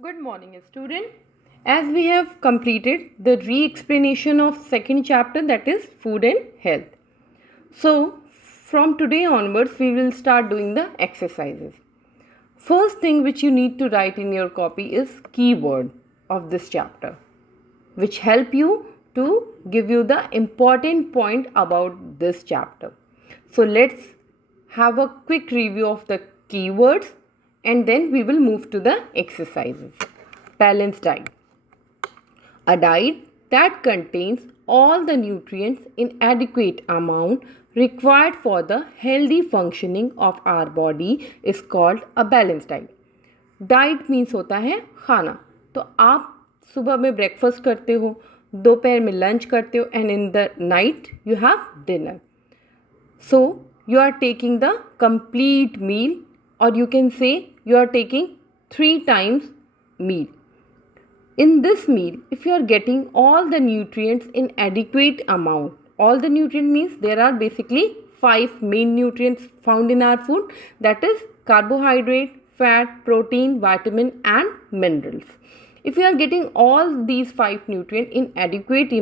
Good morning, student. As we have completed the re-explanation of second chapter, that is food and health. So, from today onwards, we will start doing the exercises. First thing which you need to write in your copy is keyword of this chapter, which help you to give you the important point about this chapter. So, let's have a quick review of the keywords and then we will move to the exercises. Balanced diet. A diet that contains all the nutrients in adequate amount required for the healthy functioning of our body is called a balanced diet. Diet means होता है खाना. तो आप सुबह में breakfast करते हो, दोपहर में लंच करते हो and in the night you have dinner. So you are taking the complete meal, or you can say you are taking 3 times meal. In this meal, if you are getting all the nutrients in adequate amount, all the nutrient means there are basically 5 main nutrients found in our food, that is carbohydrate, fat, protein, vitamin and minerals. If you are getting all these 5 nutrients in adequate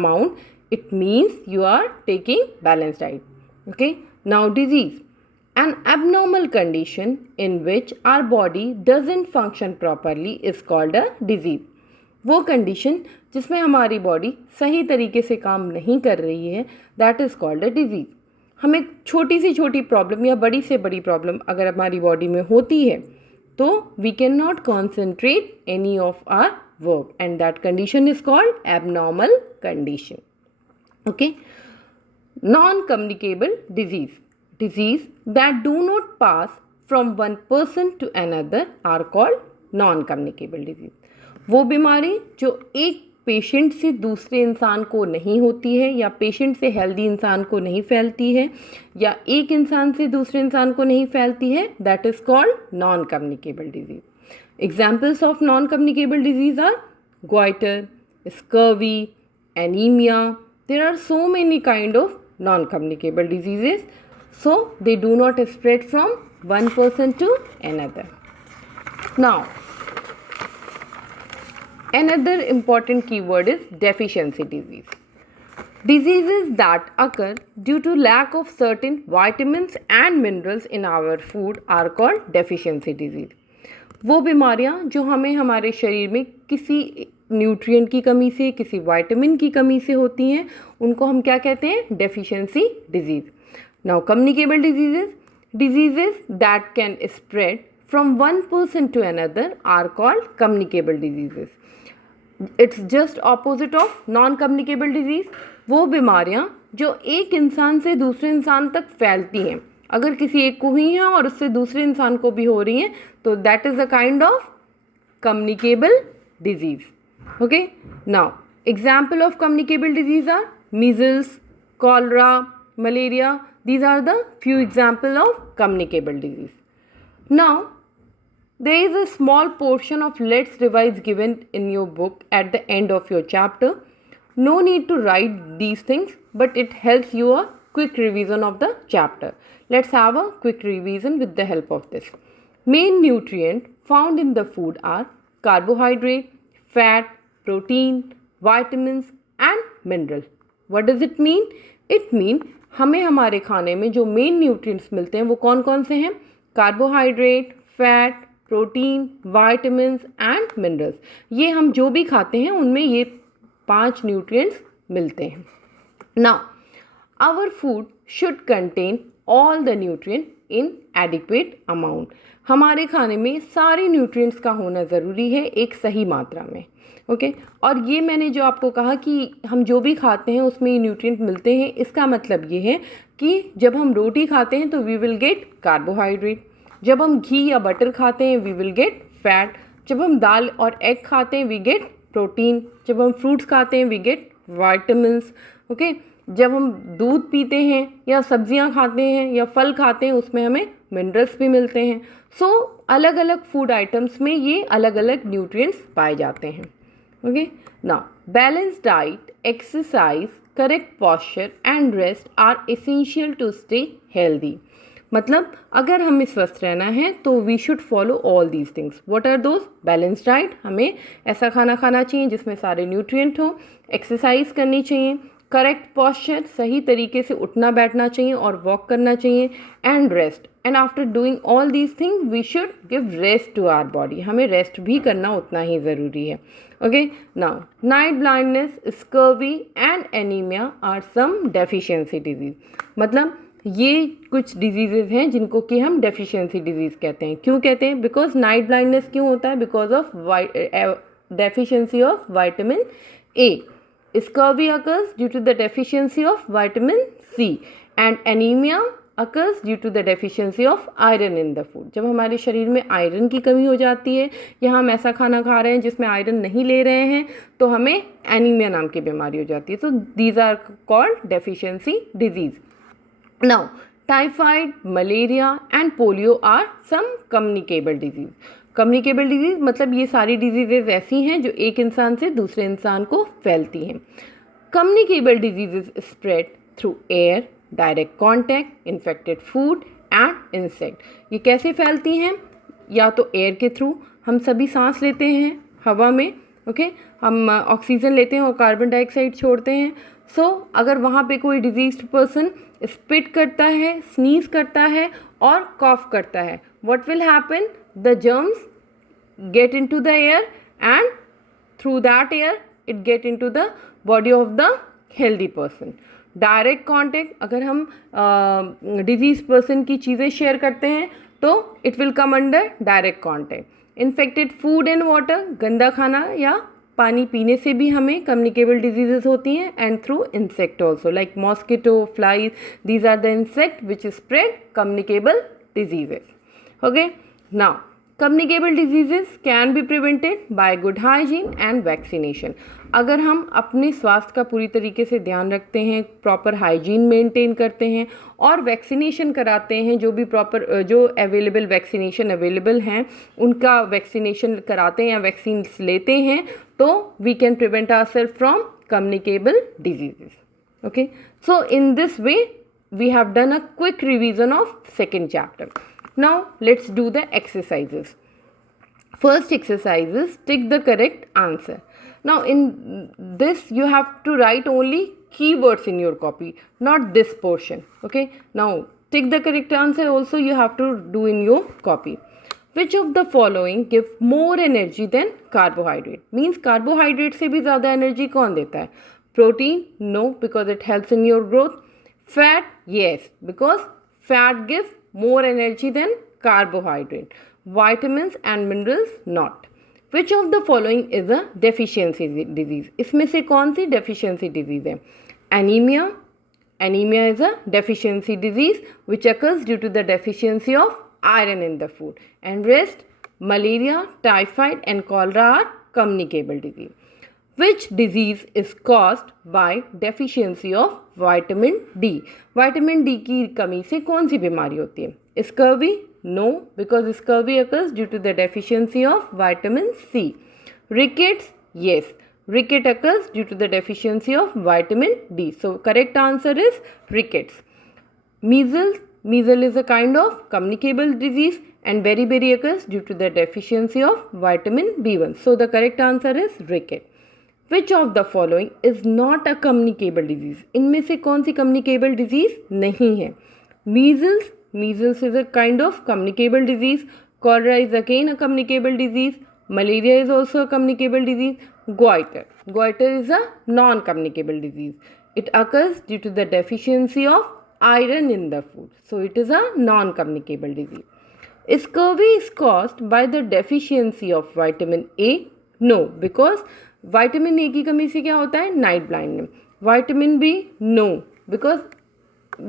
amount, it means you are taking balanced diet. Okay. Now disease. An abnormal condition in which our body doesn't function properly is called a disease. वो condition जिसमें हमारी body सही तरीके से काम नहीं कर रही है, that is called a disease. हमें छोटी से छोटी प्रॉब्लम या बड़ी से बड़ी प्रॉब्लम अगर हमारी बॉडी में होती है तो we can not concentrate any of our work and that condition is called abnormal condition. Okay. Non-communicable disease. Disease that do not pass from one person to another are called non-communicable disease. वो बीमारी जो एक patient से दूसरे इंसान को नहीं होती है या पेशेंट से हेल्दी इंसान को नहीं फैलती है या एक इंसान से दूसरे इंसान को नहीं फैलती है, that is called non communicable disease. Examples of non communicable disease are goiter, scurvy, anemia. There are so many kind of non-communicable diseases, so they do not spread from one person to another. Now, another important keyword is deficiency disease. Diseases that occur due to lack of certain vitamins and minerals in our food are called deficiency disease. वो बीमारियां जो हमें हमारे शरीर में किसी nutrient की कमी से, किसी विटामिन की कमी से होती हैं, उनको हम क्या कहते हैं? Deficiency disease. Now communicable diseases that can spread from one person to another are called communicable diseases. It's just opposite of non communicable disease. वो बीमारियां जो एक इंसान से दूसरे इंसान तक फैलती हैं, अगर किसी एक को हुई हैं और उससे दूसरे इंसान को भी हो रही हैं, तो that is a kind of communicable disease. Okay, now example of communicable disease are measles, cholera, malaria. These are the few example of communicable disease. Now there is a small portion of let's revise given in your book at the end of your chapter. No need to write these things, but it helps you a quick revision of the chapter. Let's have a quick revision with the help of this. Main nutrient found in the food are carbohydrate, fat, protein, vitamins and mineral. What does it mean? It mean हमें हमारे खाने में जो main nutrients मिलते हैं वो कौन कौन से हैं? Carbohydrate, fat, protein, vitamins and minerals. ये हम जो भी खाते हैं उनमें ये 5 न्यूट्रिएंट्स मिलते हैं. Now, our food should contain all the nutrient in adequate amount. हमारे खाने में सारे न्यूट्रिएंट्स का होना ज़रूरी है एक सही मात्रा में. ओके. और ये मैंने जो आपको कहा कि हम जो भी खाते हैं उसमें ये न्यूट्रिएंट मिलते हैं, इसका मतलब ये है कि जब हम रोटी खाते हैं तो वी विल गेट कार्बोहाइड्रेट, जब हम घी या बटर खाते हैं वी विल गेट फैट, जब हम दाल और एग खाते हैं वी गेट प्रोटीन, जब हम फ्रूट्स खाते हैं वी गेट विटामिन्स. ओके. जब हम दूध पीते हैं या सब्जियां खाते हैं या फल खाते हैं उसमें हमें मिनरल्स भी मिलते हैं. सो अलग अलग फूड आइटम्स में ये अलग अलग न्यूट्रिएंट्स पाए जाते हैं. Okay. Now balance diet, exercise, correct posture and rest are essential to stay healthy. मतलब अगर हमें स्वस्थ रहना है तो we should follow all these things. What are those? Balance diet, हमें ऐसा खाना खाना चाहिए जिसमें सारे न्यूट्रिएंट हों. एक्सरसाइज करनी चाहिए. करेक्ट पॉस्चर, सही तरीके से उठना बैठना चाहिए और वॉक करना चाहिए. And rest. And after doing all these things we should give rest to our body. हमें रेस्ट भी करना उतना ही ज़रूरी है. Okay. Now night blindness, scurvy and anaemia are some deficiency disease. मतलब ये कुछ डिजीज़ेज हैं जिनको कि हम डेफिशिएंसी डिजीज़ कहते हैं. क्यों कहते हैं? बिकॉज नाइट ब्लाइंडनेस क्यों होता है? Because of deficiency of vitamin A. Scurvy occurs due to the deficiency of vitamin C and anemia occurs due to the deficiency of iron in the food. जब हमारे शरीर में आयरन की कमी हो जाती है या हम ऐसा खाना खा रहे हैं जिसमें आयरन नहीं ले रहे हैं तो हमें एनीमिया नाम की बीमारी हो जाती है. तो these are called deficiency disease. Now, typhoid, malaria and polio are some communicable disease. Communicable disease मतलब ये सारी डिजीज़ेज ऐसी हैं जो एक इंसान से दूसरे इंसान को फैलती हैं. Communicable diseases spread through air, direct contact, infected food and insect. ये कैसे फैलती हैं? या तो एयर के थ्रू, हम सभी सांस लेते हैं हवा में. ओके. हम ऑक्सीजन लेते हैं और कार्बन डाइऑक्साइड छोड़ते हैं. सो अगर वहाँ पे कोई डिजीज्ड पर्सन स्पिट करता है, स्नीज करता है और कॉफ करता है, what will happen? The germs get into the air and through that air it get into the body of the healthy person. Direct contact, अगर हम disease person की चीज़ें शेयर करते हैं तो it will come under direct contact. Infected food and water, गंदा खाना या पानी पीने से भी हमें communicable diseases होती हैं. And through insect also like mosquito, flies, these are the insect which spread communicable diseases. Okay. Now, communicable diseases can be prevented by good hygiene and vaccination. अगर हम अपने स्वास्थ्य का पूरी तरीके से ध्यान रखते हैं, प्रॉपर हाइजीन मेंटेन करते हैं और वैक्सीनेशन कराते हैं, जो भी प्रॉपर जो अवेलेबल वैक्सीनेशन अवेलेबल हैं उनका वैक्सीनेशन कराते हैं या वैक्सीन लेते हैं, तो we can prevent ourselves from communicable diseases. Okay. So in this way we have done a quick revision of second chapter. Now let's do the exercises. First exercise is tick the correct answer. Now in this you have to write only keywords in your copy, not this portion. Okay. Now tick the correct answer also you have to do in your copy. Which of the following give more energy than carbohydrate? Means carbohydrate से भी ज़्यादा energy कौन देता है? Protein? No, because it helps in your growth. Fat? Yes, because fat gives more energy than carbohydrate. Vitamins and minerals not. Which of the following is a deficiency disease? इसमें से कौन सी deficiency disease है? Anemia. Anemia is a deficiency disease which occurs due to the deficiency of iron in the food. And rest, malaria, typhoid and cholera are communicable disease. Which disease is caused by deficiency of vitamin D? Vitamin D की कमी से कौन सी बीमारी होती है? Scurvy? No, because scurvy occurs due to the deficiency of vitamin C. Rickets? Yes, ricket occurs due to the deficiency of vitamin D. So correct answer is rickets. Measles? Measles is a kind of communicable disease and beriberi occurs due to the deficiency of vitamin B1. So the correct answer is ricket. Which of the following is not a communicable disease? इनमें से कौन सी communicable disease नहीं है? Measles. Measles is a kind of communicable disease. Cholera is again a communicable disease. Malaria is also a communicable disease. Goiter. Goiter is a non-communicable disease. It occurs due to the deficiency of iron in the food. So it is a non-communicable disease. Scurvy is caused by the deficiency of vitamin A? No, because vitamin A की कमी से क्या होता है? Night blindness. Vitamin B? No, because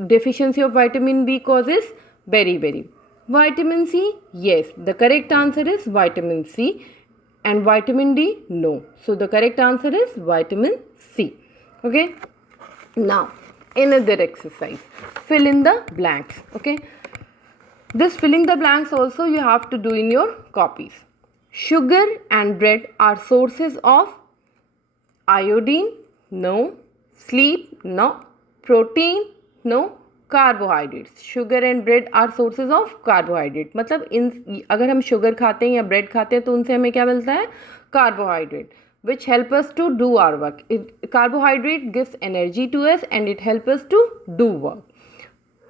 deficiency of vitamin B causes beriberi. Vitamin C? Yes, the correct answer is vitamin C. And vitamin D? No. So the correct answer is vitamin C. Okay. Now another exercise. Fill in the blanks. Okay. This filling the blanks also you have to do in your copies. Sugar and bread are sources of iodine? No. Sleep? No. Protein? No. Carbohydrates, sugar and bread are sources of carbohydrate, मतलब इन अगर हम sugar खाते हैं या bread खाते हैं तो उनसे हमें क्या मिलता है, carbohydrate, which help us to do our work. Carbohydrate gives energy to us and it helps us to do work.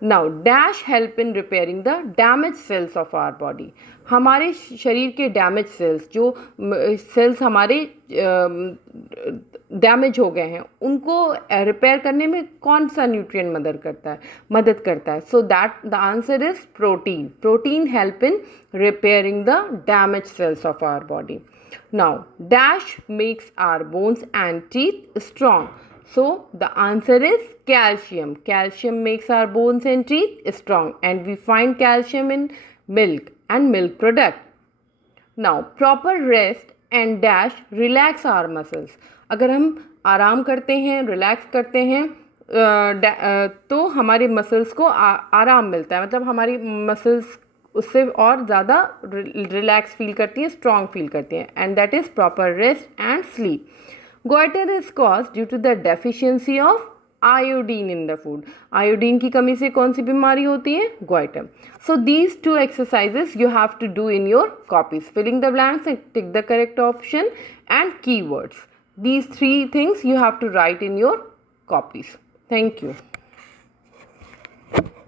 Now dash help in repairing the damaged cells of our body. हमारे शरीर के damage cells, जो sales हमारे damage हो गए हैं, उनको repair करने में कौन सा न्यूट्रिएंट मदद करता है? So that the answer is protein. Protein help in repairing the damage cells of our body. Now dash makes our bones and teeth strong. So the answer is calcium. Calcium makes our bones and teeth strong, and we find calcium in milk and milk product. Now proper rest and dash relax our muscles. अगर हम आराम करते हैं, relax करते हैं तो हमारे muscles को आराम मिलता है, मतलब हमारी मसल्स उससे और ज़्यादा रिलैक्स फील करती हैं, स्ट्रॉन्ग फील करती हैं, and that is proper rest and sleep. Goitre is cause due to the deficiency of iodine in the food. Iodine की कमी से कौन सी बीमारी होती है? Goitre. So these 2 exercises you have to do in your copies. Filling the blanks and tick the correct option and keywords. These 3 things you have to write in your copies. Thank you.